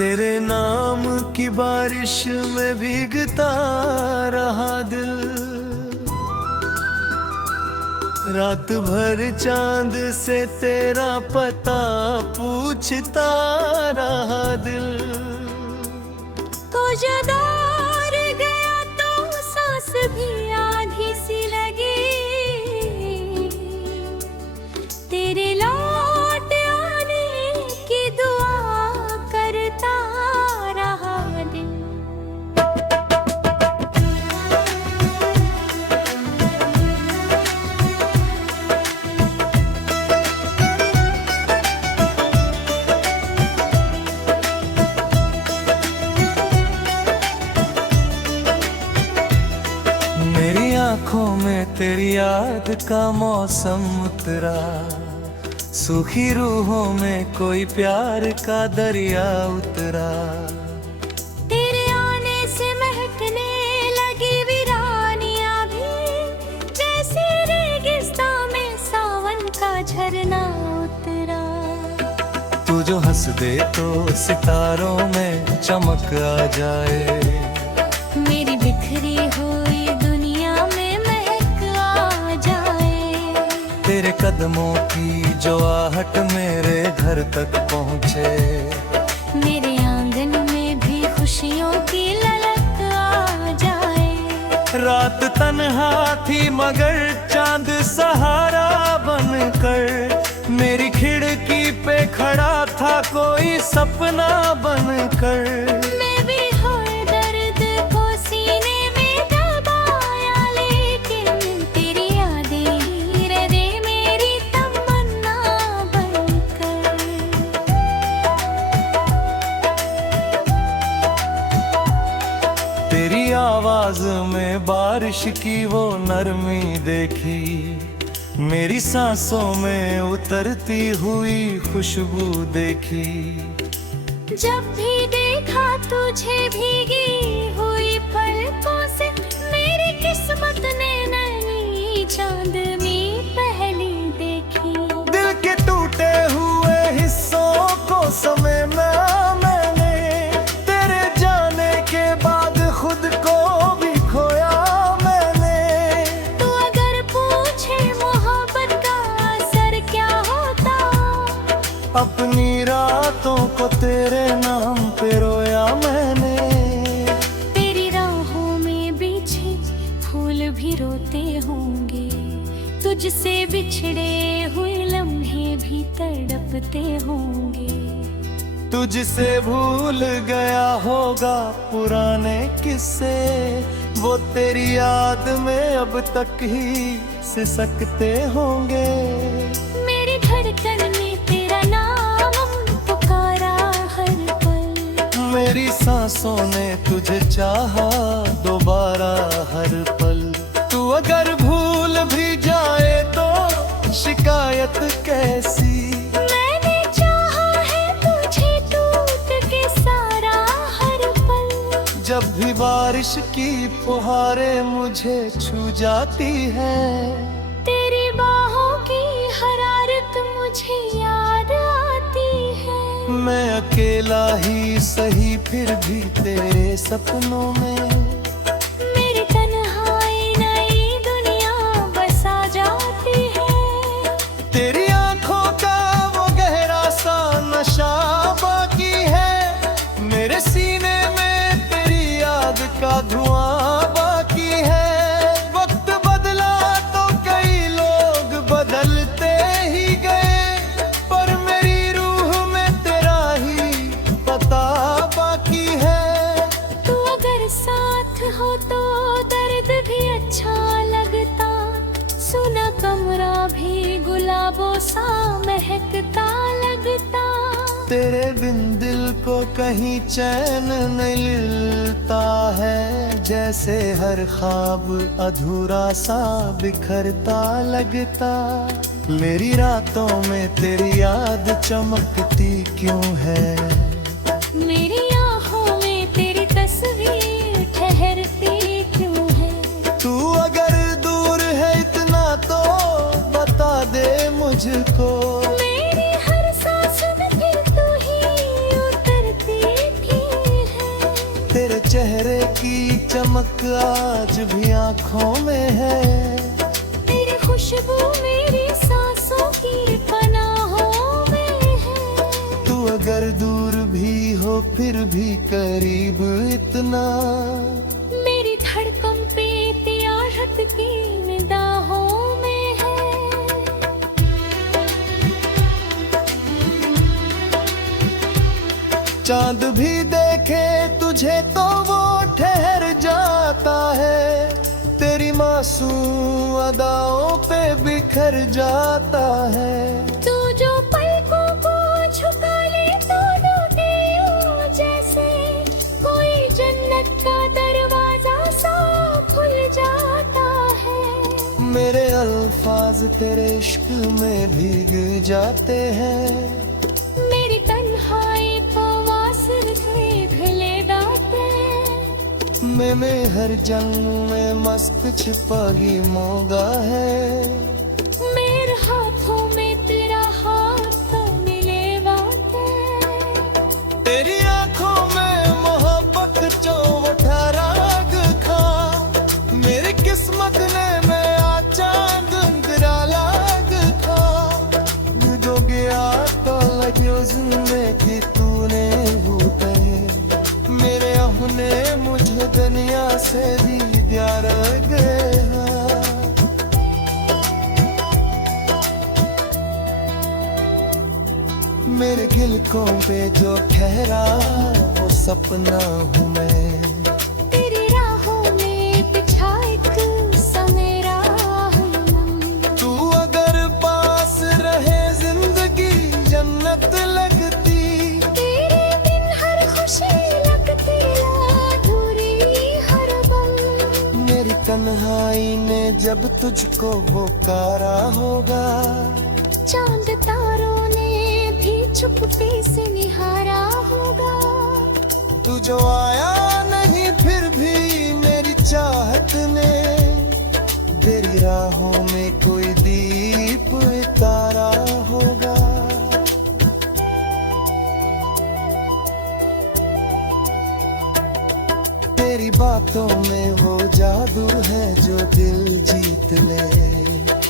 तेरे नाम की बारिश में भीगता रहा दिल, रात भर चांद से तेरा पता पूछता रहा दिल। तो जब और गया तो सांस भी आधी सी लगी, तेरे लौट आने की दुआ करता रहा दिल। मेरी आंखों में तेरी याद का मौसम उतरा, सूखी रूहों में कोई प्यार का दरिया उतरा। तेरे आने से महकने लगी वीरानियां भी, जैसे रेगिस्तान में सावन का झरना उतरा। तू जो हंस दे तो सितारों में चमक आ जाए, मेरी बिखरी हुई दुनिया में महक आ जाए। तेरे कदमों की जो आहट मेरे घर तक पहुँचे, मेरे आंगन में भी खुशियों की ललक आ जाए। रात तन्हा थी मगर चांद सहारा बनकर, मेरी खिड़की पे खड़ा था कोई सपना बनकर। मैं भी हर दर्द को सीने में दबाया, लेकिन तेरी यादें ही रहे मेरी तमन्ना बनकर। तेरी आवाज में बारिश की वो नरमी देखी, मेरी सांसों में उतरती हुई खुशबू देखी। जब भी देखा तुझे भीगी हुई पलकों से, मेरी किस्मत ने नई चांदनी पहली देखी। दिल के टूटे हुए हिस्सों को समेटा मैंने, तेरे जाने के बाद खुद को भी खोया मैंने। तू अगर पूछे मोहब्बत का असर क्या होता, अपनी रातों को तेरे नाम पे रोया मैंने। तेरी राहों में बिछे फूल भी रोते होंगे, तुझसे बिछड़े हुए लम्हे भी तड़पते होंगे। तुझसे भूल गया होगा पुराने किस्से, वो तेरी याद में अब तक ही सिसकते होंगे। मेरी धड़कन में तेरा नाम पुकारा हर पल, मेरी सांसों ने तुझे चाहा दोबारा हर पल। तू अगर भूल भी जाए तो शिकायत कैसी, मैंने चाहा है तुझे टूट के सारा हर पल। जब भी बारिश की फुहारें मुझे छू जाती है, तेरी बाहों की हरारत मुझे याद आती है। मैं अकेला ही सही फिर भी तेरे सपनों में, मेरी तन्हाई नई दुनिया बसा जाती है। तेरी आंखों का वो गहरा सा नशा बाकी है, मेरे सीने में तेरी याद का धुआं बाकी है। वक्त बदला तो कई लोग बदलते ही गए, पर मेरी रूह में तेरा ही पता बाकी है। तू अगर साथ हो तो दर्द भी अच्छा लगता, सुना कमरा भी गुलाबों सा महकता लगता। तेरे बिन दिल को कहीं चैन नहीं मिलता है, जैसे हर ख्वाब अधूरा सा बिखरता लगता। मेरी रातों में तेरी याद चमकती क्यों है, मेरी आँखों में तेरी तस्वीर ठहरती क्यों है। तू अगर दूर है इतना तो बता दे मुझको, मेरी हर सांस में फिर तू ही उतरती की चमक आज भी आंखों में है। तेरी खुशबू मेरी सांसों की पनाहों में है। तू अगर दूर भी हो फिर भी करीब इतना। मेरी धड़कन पे तियारत की निगाहों में है। चांद भी देखे तुझे तो वो ठहर जाता है। तेरी मासूम अदाओं पे बिखर जाता है। तू जो पलकों को झुका ले तो लौटे यूं जैसे कोई जन्नत का दरवाजा सा खुल जाता है। मेरे अल्फाज तेरे इश्क में भीग जाते हैं। मेरी तन्हाई को वासिल भिले दाते। मैं हर जंग में मस्त छिपा ही मोगा है। मेरे हाथों में तेरा हाथ तो मिले वाते। तेरी आंखों में मोहब्बत चौवठा राग खा। मेरी किस्मत ने मैं आ चांद लाग खा। जो गया तो लगे जिंदगी तूने होते। मेरे अपने मुझे दुनिया से भी प्यार गया। मेरे गिलकों पे जो ठहरा वो सपना हूँ मैं। तेरी राहों में बिछा एक सवेरा हूँ। तू अगर पास रहे जिंदगी जन्नत लगती। तेरे बिन हर खुशी लगती अधूरी हर पल। मेरी तन्हाई ने जब तुझको पुकारा होगा। चांद तारों ने भी चुपके से निहारा होगा। तू जो आया नहीं फिर भी मेरी चाहत ने तेरी राहों में कोई दीप उतारा होगा। तेरी बातों में वो जादू है जो दिल जीत ले।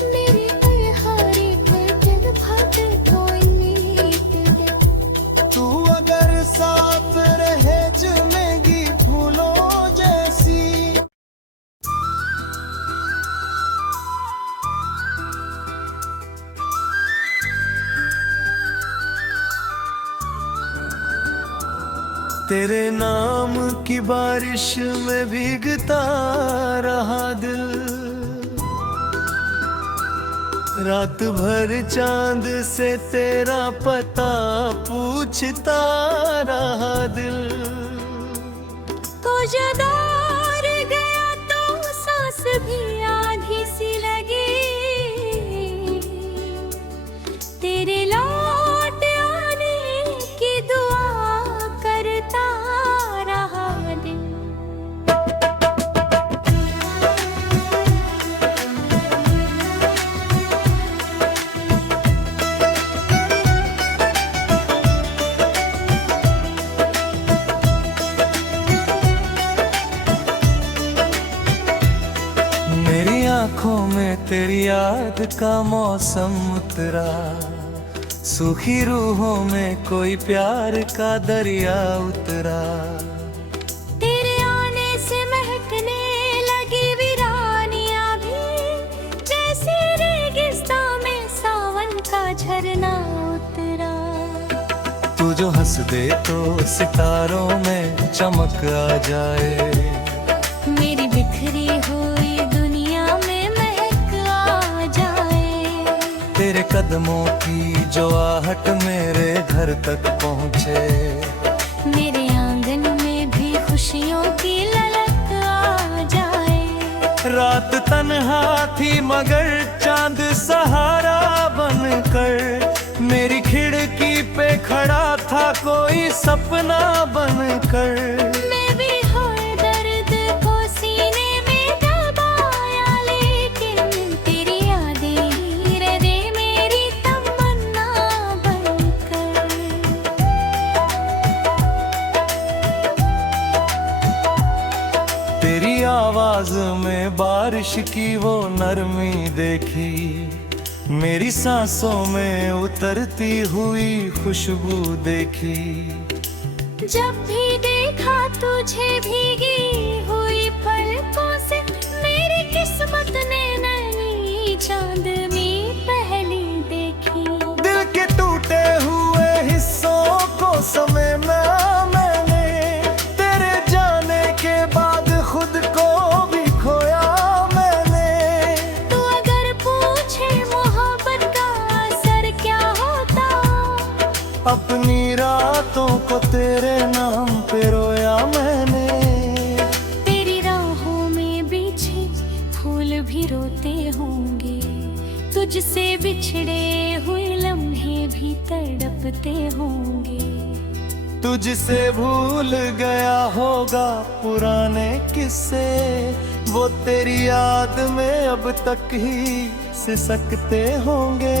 मेरी हर एक दिन भर कोई नीत दे। तू अगर साथ रहे जमेगी फूलों जैसी। तेरे नाम की बारिश में भीगता रहा दिल। रात भर चांद से तेरा पता पूछता रहा दिल। को जदार गया तो सांस भी आधी सी लगी। तेरे लौट आने की दुआ करता रहा दिल। मेरी आंखों में तेरी याद का मौसम उतरा। सूखी रूहों में कोई प्यार का दरिया उतरा। तेरे आने से महकने लगी वीरानियां भी। जैसे रेगिस्तान में सावन का झरना उतरा। तू जो हंस दे तो सितारों में चमक आ जाए। मेरी बिखरी हुई दुनिया में महक आ जाए। तेरे कदमों की जो आहट मेरे घर तक पहुँचे। मेरे आंगन में भी खुशियों की ललक आ जाए। रात तन्हा थी मगर चांद सहारा बनकर। मेरी खिड़की पे खड़ा था कोई सपना बनकर। मैं भी हर दर्द को सीने में दबाया। लेकिन तेरी यादें हृदय मेरी तमन्ना बनकर। आवाज में बारिश की वो नरमी देखी, मेरी सांसों में उतरती हुई खुशबू देखी। जब भी देखा तुझे भीगी हुई पलकों से, मेरी किस्मत ने नई चांदनी पहली देखी। दिल के टूटे हुए हिस्सों को समेटा मैंने, तेरे जाने के बाद खुद को भी खोया मैंने। तू अगर पूछे मोहब्बत का असर क्या होता, अपनी रातों को तेरे नाम पे रोया मैंने। तेरी राहों में बिछे फूल भी रोते होंगे, तुझसे बिछड़े हुए लम्हे भी तड़पते होंगे। तुझसे भूल गया होगा पुराने किस्से, वो तेरी याद में अब तक ही सिसकते होंगे।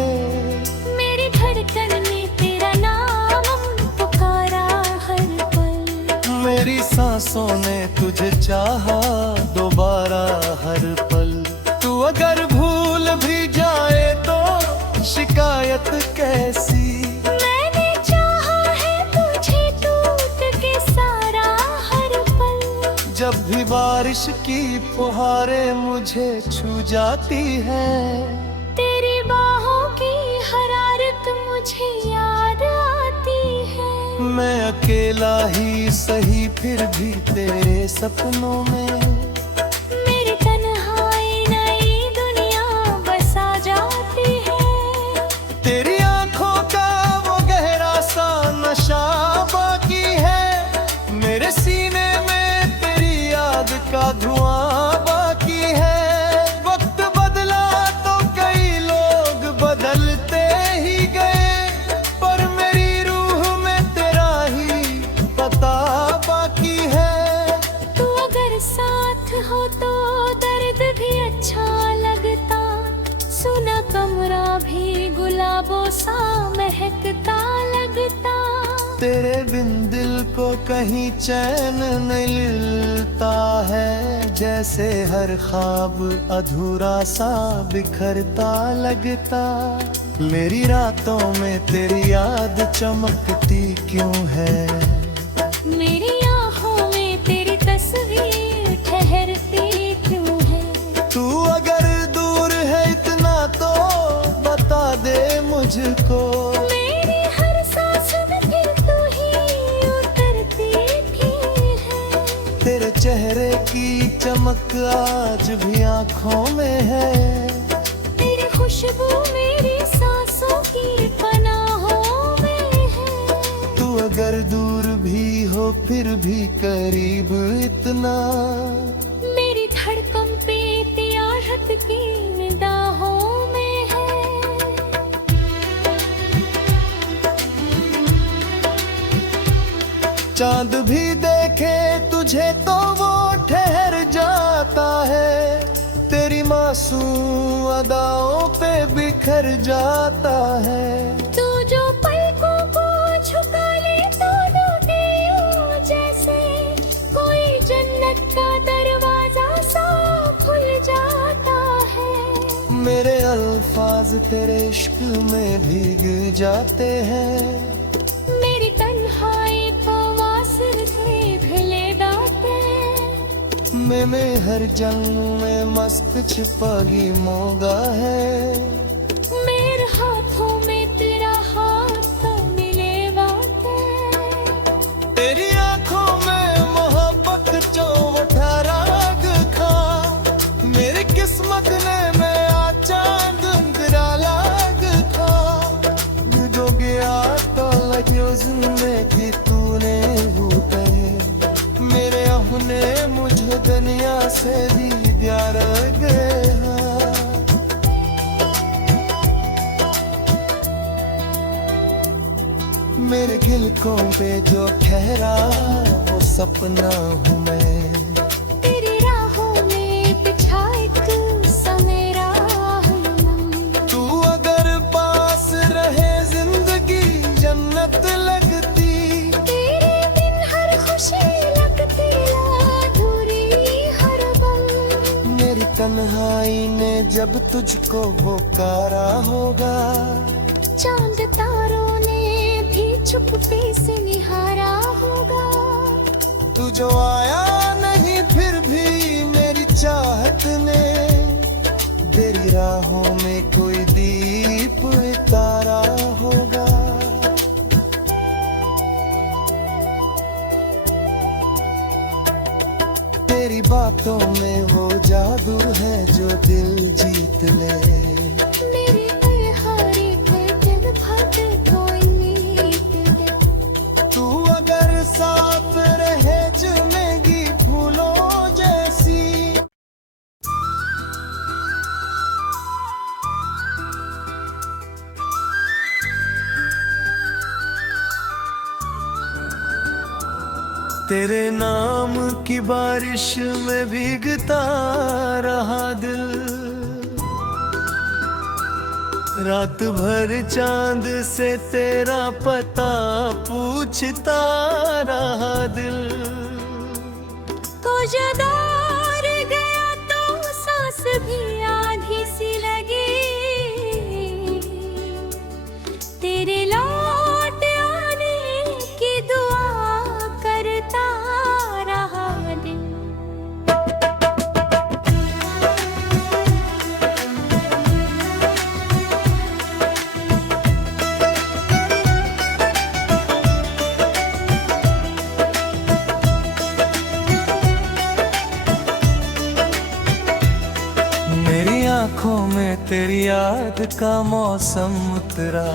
मेरी धड़कन ने तेरा नाम पुकारा हर पल, मेरी सांसों ने तुझे चाहा दोबारा हर पल। तू अगर भूल भी जाए तो शिकायत कैसी, मैंने चाहा है तुझे टूट के सारा हर पल। जब भी बारिश की फुहारें मुझे छू जाती है, तेरी बाहों की हरारत मुझे याद आती है। मैं अकेला ही सही फिर भी तेरे सपनों में, मेरी तन्हाई नई दुनिया बसा जाती है। तेरी आंखों का वो गहरा सा नशा बाकी है, मेरे सीने में तेरी याद का धुआं बाकी है। वक्त बदला तो कई लोग बदलते ही गए, पर मेरी रूह में तेरा ही पता बाकी है। तू अगर साथ हो तो दर्द भी अच्छा लगता, सुना कमरा भी गुलाबों सा महकता लगता। तेरे बिन दिल को कहीं चैन नहीं मिलता है, जैसे हर ख्वाब अधूरा सा बिखरता लगता। मेरी रातों में तेरी याद चमकती क्यों है, मेरी आँखों में तेरी तस्वीर ठहरती क्यों है। तू अगर दूर है इतना तो बता दे मुझको, मेरी हर सांस में फिर तू ही उतरती थी है। तेरे चेहरे की चमक आज भी आँखों में है। तेरी खुशबू मेरी सांसों की पनाहों में है। तू अगर दूर भी हो फिर भी करीब इतना, मेरी धड़कन पे तियारत की निगाहों में है। चांद भी देखे तुझे तो वो ठहर जाता है, तेरी मासूम अदाओं पे बिखर जाता है। तू जो पलकों को झुका ले तो लौटे यूं जैसे कोई जन्नत का दरवाजा सा खुल जाता है। मेरे अल्फाज तेरे इश्क में भीग जाते हैं, मेरी तन्हाई को वासिर थे भिले दाते। मैंने हर जंग में मस्त छिपागी मोगा है, मेरे हाथों में तेरा हाथ तो मिले वाते। तेरी आंखों में मोहब्बत चौवठा राग खा, मेरी किस्मत ने मैं आ चांद लाग था। जो गया तो लगे जिंदगी तूने भूते, मेरे अपने मुझे दुनिया से भी प्यार गया। मेरे गिलकों पे जो ठहरा वो सपना हूँ मैं, तेरी राहों में बिछा एक सवेरा हूँ। तू अगर पास रहे जिंदगी जन्नत लगती, तेरे बिन हर खुशी लगती अधूरी हर पल। तन्हाई ने जब तुझको पुकारा होगा, चांद तारों ने भी चुपके से निहारा होगा। तू जो आया नहीं फिर भी मेरी चाहत ने तेरी राहों में कोई दीप उतारा होगा। तेरी बातों में वो जादू है जो दिल जीत ले। मेरे हर एक दिन भर कोई नीत दे। तू अगर साथ रहे जमेगी फूलों जैसी। तेरे नाम की बारिश में भीगता रहा दिल, रात भर चांद से तेरा पता पूछता रहा दिल। को जदार गया तो सांस भी आधी सी लगी, तेरे लौट आने की दुआ करता रहा दिल। मेरी आंखों में तेरी याद का मौसम उतरा,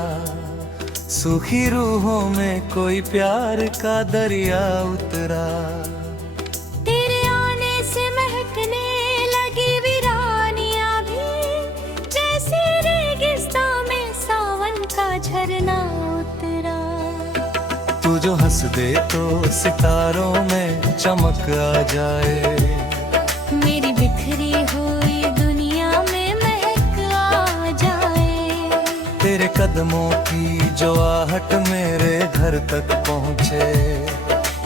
सूखी रूहों में कोई प्यार का दरिया उतरा। तेरे आने से महकने लगी वीरानियां भी, जैसे रेगिस्तान में सावन का झरना उतरा। तू जो हंस दे तो सितारों में चमक आ जाए, मेरी बिखरी हुई दुनिया में महक आ जाए। तेरे कदमों की जो आहट मेरे घर तक पहुँचे,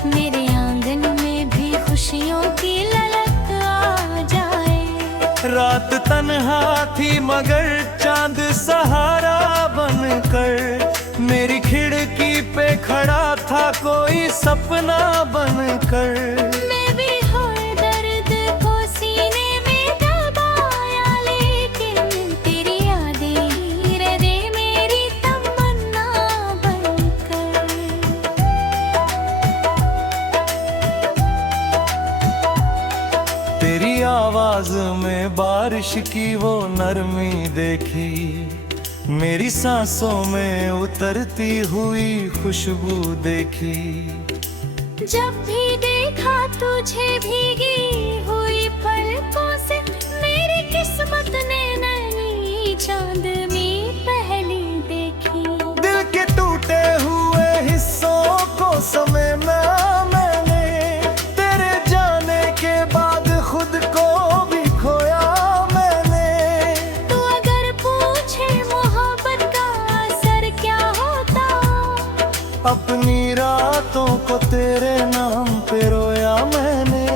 मेरे आंगन में भी खुशियों की ललक आ जाए। रात तन्हा थी मगर चांद सहारा बनकर, मेरी खिड़की पे खड़ा था कोई सपना बनकर। मैं भी हर दर्द को सीने में दबाया, लेकिन तेरी यादें ही रहे मेरी तमन्ना बनकर। तेरी आवाज में बारिश की वो नरमी देखी, मेरी सांसों में उतरती हुई खुशबू देखी। जब भी देखा तुझे भीगी हुई पलकों से, मेरी किस्मत ने नई चांदनी पहली देखी। दिल के टूटे हुए हिस्सों को समेटा मैंने, तेरे जाने के बाद खुद को भी खोया मैंने। तू अगर पूछे मोहब्बत का असर क्या होता, अपनी रातों को तेरे नाम पे रोया मैंने।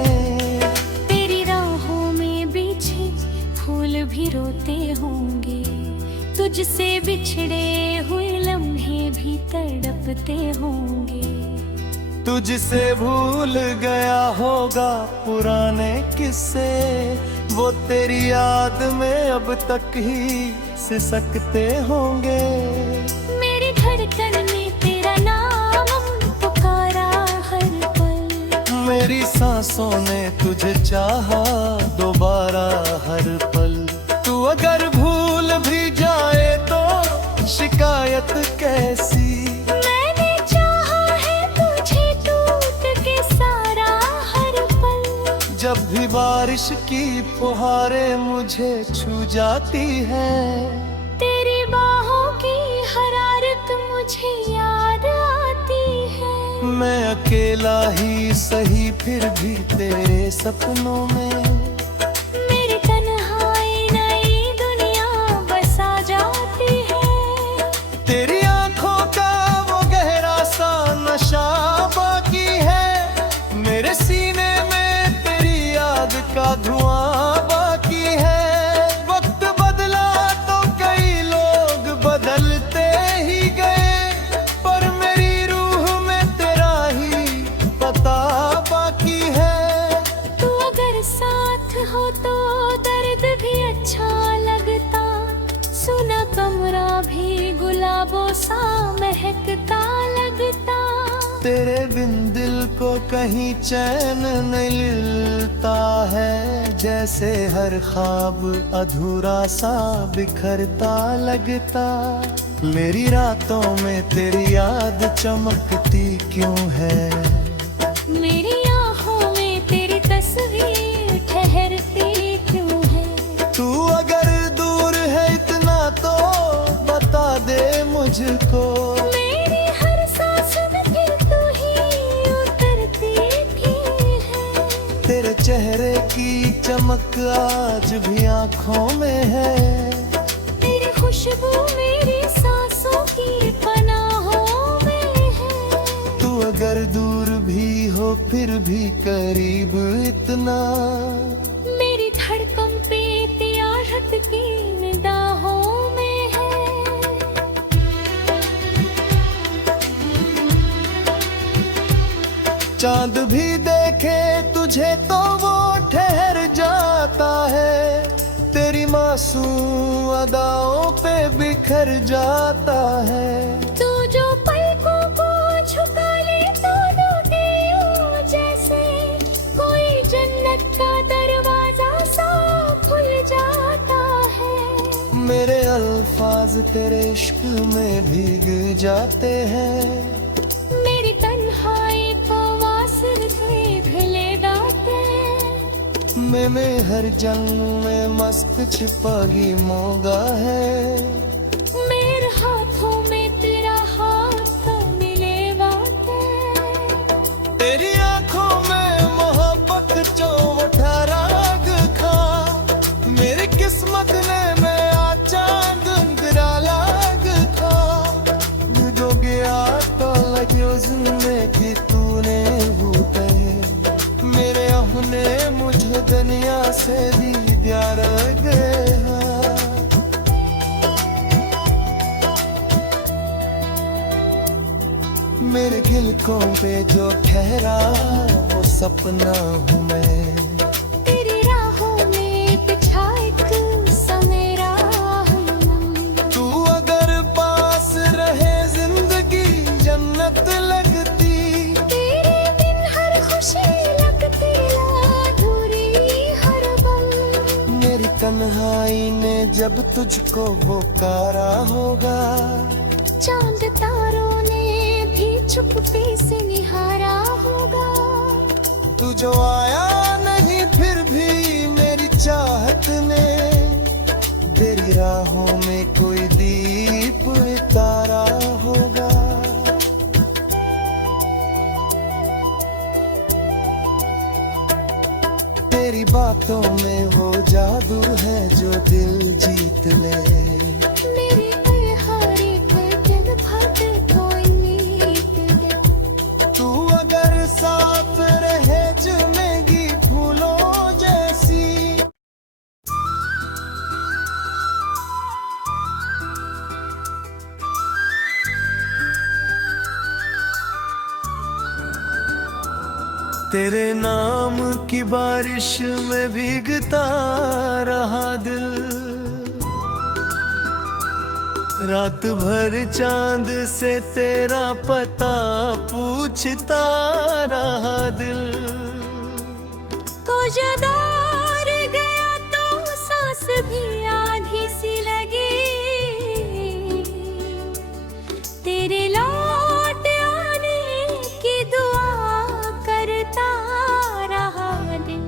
तेरी राहों में बिछे फूल भी रोते होंगे, तुझसे बिछड़े हुए लम्हे भी तड़पते होंगे। तुझसे भूल गया होगा पुराने किस्से, वो तेरी याद में अब तक ही सिसकते होंगे। मेरी धड़कन में तेरा नाम पुकारा हर पल, मेरी सांसों ने तुझे चाहा दोबारा हर पल। तू अगर भूल भी जाए तो शिकायत कैसी, मैंने चाहा है तुझे टूट के सारा हर पल। जब भी बारिश की फुहारें मुझे छू जाती हैं, तेरी बाहों की हरारत मुझे याद आती है। मैं अकेला ही सही फिर भी तेरे सपनों में, मेरी तन्हाई नई दुनिया बसा जाती है। तेरी आंखों का वो गहरा सा नशा बाकी है, मेरे सीने में तेरी याद का धुआं बाकी साथ हो तो दर्द भी अच्छा लगता, सुना कमरा भी गुलाबों सा महकता लगता। तेरे बिन दिल को कहीं चैन नहीं मिलता है, जैसे हर ख्वाब अधूरा सा बिखरता लगता। मेरी रातों में तेरी याद चमकती क्यों है, मेरी आँखों में तेरी तस्वीर ठहरती क्यों है। तू अगर दूर है इतना तो बता दे मुझको, मेरी हर सांस में फिर तू ही उतरती भी है। तेरे चेहरे की चमक आज भी आँखों में है, तेरी खुशबू मेरी सांसों की पनाहों में है। तू अगर दूर भी हो फिर भी करीब इतना, मेरी धड़कन पे तियारत की निगाहों में है। चांद भी देखे तुझे तो वो ठहर जाता है, तेरी मासूम अदाओं पे बिखर जाता है। तू जो पलकों को झुका ले तो लौटे यूं जैसे कोई जन्नत का दरवाजा सा खुल जाता है। मेरे अल्फाज तेरे इश्क में भीग जाते हैं, मेरी तन्हाई को वासिल थे भिले दाते। मैं हर जंग में मस्त छिपागी मोगा है, मेरे हाथों में तेरा हाथ तो मिले बातें। तेरी आंखों में मोहब्बत चौवठा राग खा, मेरी किस्मत ने मैं आ चांद लाग था। जो गया तो लगे जिंदगी तूने बूटे, मेरे अपने मुझे दुनिया से भी प्यार गया। मेरे गिलकों पे जो ठहरा वो सपना हूँ मैं, तेरी राहों में बिछा एक समेरा हम। तू अगर पास रहे जिंदगी जन्नत लगती, तेरे बिन हर खुशी लगती अधूरी हर पल। मेरी तन्हाई ने जब तुझको पुकारा होगा, चांद तारों ने भी चुप्पी से निहारा होगा। तू जो आया नहीं फिर भी मेरी चाहत ने, तेरी राहों में कोई दीप तारा होगा। तेरी बातों में वो जादू है जो दिल जीत ले, मेरी हर एक दिन भर कोई नीत दे। तू अगर साथ रहे जमेगी फूलों जैसी। तेरे नाम की बारिश में भीगता रहा दिल, रात भर चांद से तेरा पता पूछता रहा दिल। को जदार गया तो सांस भी आधी सी लगी, तेरे लौट आने की दुआ करता रहा दिल।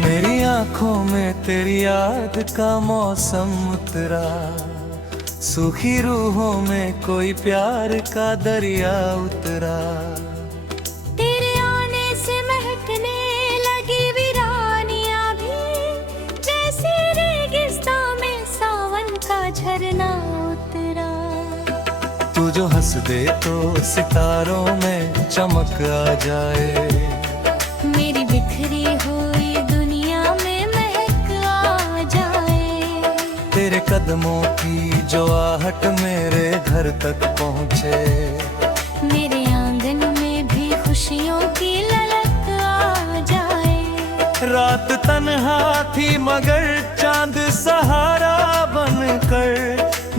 मेरी आंखों में तेरी याद का मौसम उतरा, सूखी रूहों में कोई प्यार का दरिया उतरा। तेरे आने से महकने लगी वीरानियां भी, जैसे रेगिस्तान में सावन का झरना उतरा। तू जो हंस दे तो सितारों में चमक आ जाए, कदमों की जो आहट मेरे घर तक पहुँचे। मेरे आंगन में भी खुशियों की ललक आ जाए। रात तन्हा थी मगर चांद सहारा बनकर,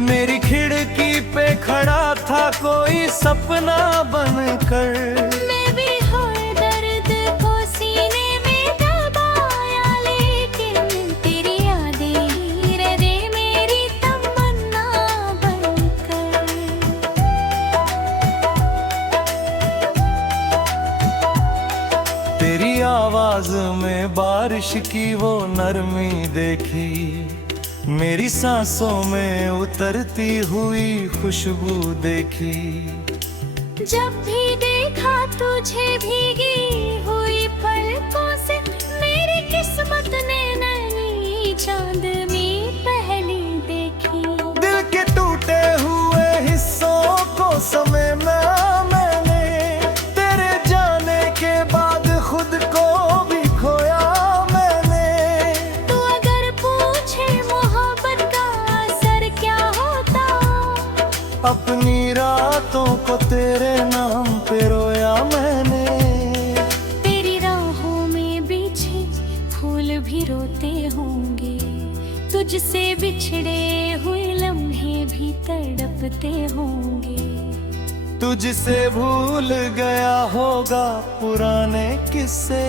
मेरी खिड़की पे खड़ा था कोई सपना बनकर। मैं भी हर दर्द को सीने में दबाया, लेकिन तेरी यादें ही रहे मेरी तमन्ना बनकर। तेरी आवाज में बारिश की वो नरमी देखी, मेरी सांसों में उतरती हुई खुशबू देखी। जब भी देखा तुझे भीगी हुई पलकों से, मेरी किस्मत ने नई चांदनी पहली देखी। दिल के टूटे हुए हिस्सों को समेटा मैंने, तेरे जाने के बाद खुद को भी खोया मैंने। तू अगर पूछे मोहब्बत का असर क्या होता, अपनी रातों को तेरे नाम पे रोया मैंने। तेरी राहों में बिछे फूल भी रोते होंगे, तुझसे बिछड़े हुए लम्हे भी तड़पते होंगे। तुझसे भूल गया होगा पुराने किस्से,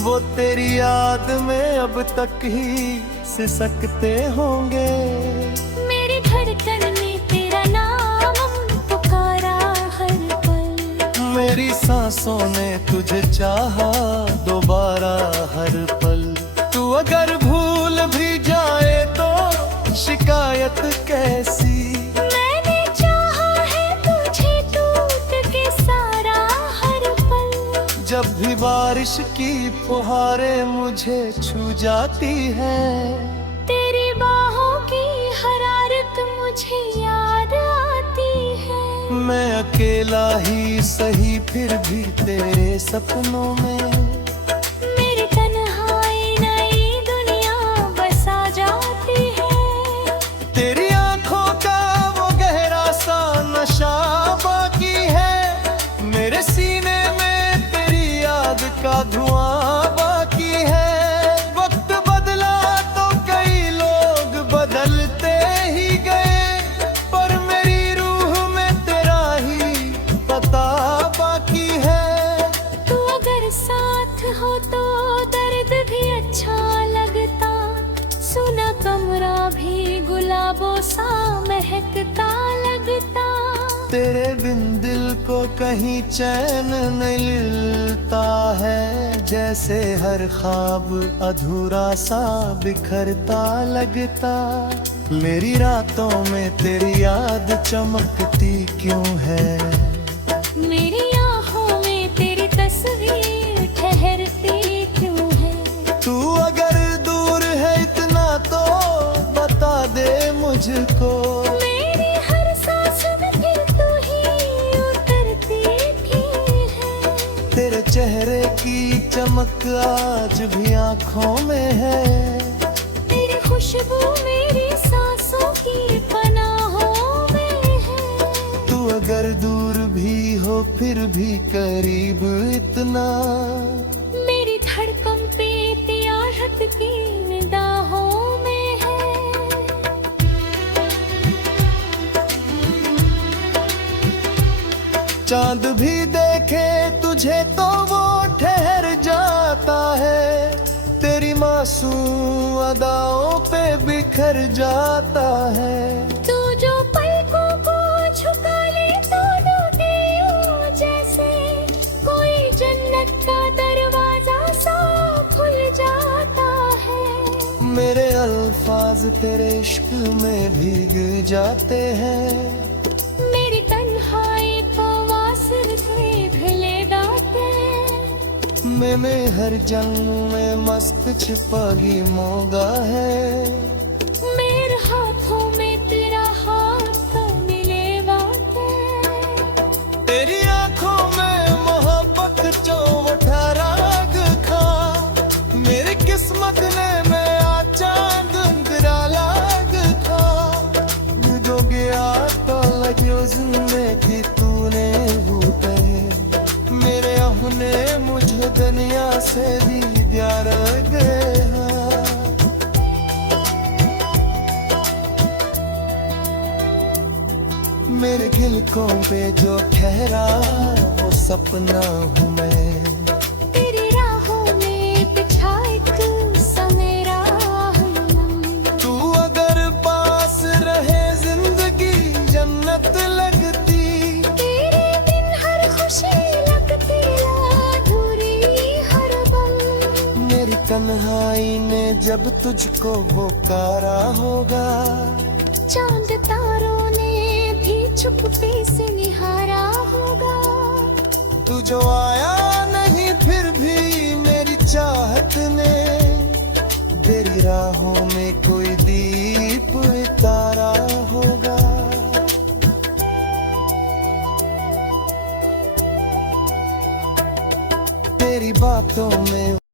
वो तेरी याद में अब तक ही सिसकते होंगे। मेरी धड़कन में तेरा नाम पुकारा हर पल, मेरी सांसों ने तुझे चाहा दोबारा हर पल। तू अगर भूल भी जाए तो शिकायत कैसी, मैंने चाहा है तुझे टूट के सारा हर पल। जब भी बारिश की फुहारें मुझे छू जाती है, तेरी बाहों की हरारत मुझे याद आती है। मैं अकेला ही सही फिर भी तेरे सपनों में। मेरी तन्हाई नई दुनिया बसा जाती है। तेरी आंखों का वो गहरा सा नशा बाकी है, मेरे सीने में तेरी याद का धुआं बाकी है। वक्त बदला तो कई लोग बदलते ही गए, पर मेरी रूह में तेरा ही पता बाकी है। तू अगर साथ हो तो दर्द भी अच्छा लगता, सुना कमरा भी गुलाबों सा महकता लगता। तेरे बिन दिल को कहीं चैन नहीं मिलता है, जैसे हर ख्वाब अधूरा सा बिखरता लगता। मेरी रातों में तेरी याद चमकती क्यों है, मेरी आँखों में तेरी तस्वीर ठहरती क्यों है। तू अगर दूर है इतना तो बता दे मुझको। मेरी हर सांस में फिर तू ही उतरती भी है। तेरे चेहरे की चमक आज भी आँखों में है, तेरी खुशबू मेरी सांसों की पनाहों में है। तू अगर दूर भी हो फिर भी करीब इतना। मेरी धड़कन पे तियारत की निगाहों में है। चांद भी देखे तुझे तो वो ठहर जाता है, तेरी मासूम अदाओं पे बिखर जाता है। तू जो पलकों को झुका ले तो डूबे यूं जैसे कोई जन्नत का दरवाजा सा खुल जाता है। मेरे अल्फाज तेरे इश्क में भीग जाते हैं, मेरी तन्हाई को वासिल थे भिले डाटे। मैंने हर जन्म में मस्त छिपा ही मोगा है, मेरे हाथों में तेरा हाथ तो मिले बाटे। तेरी आंखों में मोहब्बत चौवठा राग खा, मेरी किस्मत ने मैं आ चांद अंधेरा लाग था। दीदार गया। मेरे गिलकों पे जो ठहरा वो सपना हूँ मैं। तेरी राहों में बिछा एक सवेरा हम। तू अगर पास रहे जिंदगी जन्नत लगती। तेरे बिन हर खुशी लगती अधूरी हर पल। मेरी तन्हाई ने जब तुझको पुकारा होगा। चांद तारों ने भी चुप्पी से निहारा होगा। तू जो आया नहीं फिर भी मेरी चाहत ने तेरी राहों में कोई दीप उतारा होगा। तेरी बातों में